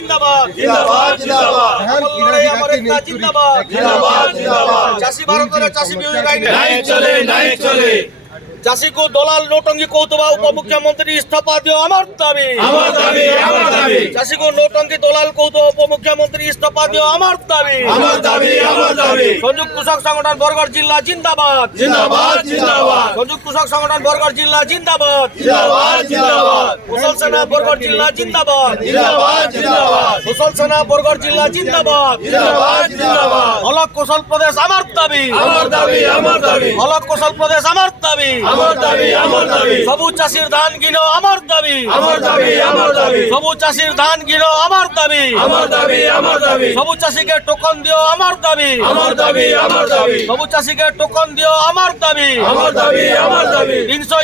জিন্দাবাদ জিন্দাবাদ জিন্দাবাদ আমার একতা জিন্দাবাদ জিন্দাবাদ জিন্দাবাদ চাষী ভারতের চাষী বিরোধী নাই চলে নাই চলে চাষীকে দলাল নোটঙ্গি কৌতুবা উপমুখ্যমন্ত্রী ইস্তফা দিও আমার দাবি আমার দাবি আমার দাবি চাষীকে নোটঙ্গি দলাল কৌতুবা উপমুখ্যমন্ত্রী ইস্তফা দিও আমার দাবি আমার দাবি আমার দাবি সংযুক্ত কৃষক সংগঠন বরগড় জিল্লা জিন্দাবাদ জিন্দাবাদ জিন্দাবাদ সংযুক্ত কৃষক সংগঠন বরগড় জিল্লা জিন্দাবাদ জিন্দাবাদ জিন্দাবাদ কুশল সেনা বরগড় জিল্লা জিন্দাবাদ জিন্দাবাদ জিন্দাবাদ কুশল সেনা বরগড় জিল্লা জিন্দাবাদ জিন্দাবাদ জিন্দাবাদ অলক কুশল প্রদেশ আমার দাবি আমার দাবি আমার দাবি অলক কুশল প্রদেশ আমার দাবি আমার দাবি আমার দাবি সবুজ চাষির ধান কিনো আমার দাবি আমার দাবি আমার দাবি সবুজ চাষির ধান কিনো আমার দাবি আমার দাবি আমার দাবি সবুজ চাষিকে টোকন দিও আমার দাবি আমার দাবি আমার দাবি সবুজ চাষিকে টোকন দিও আমার দাবি আমার দাবি আমার দাবি 300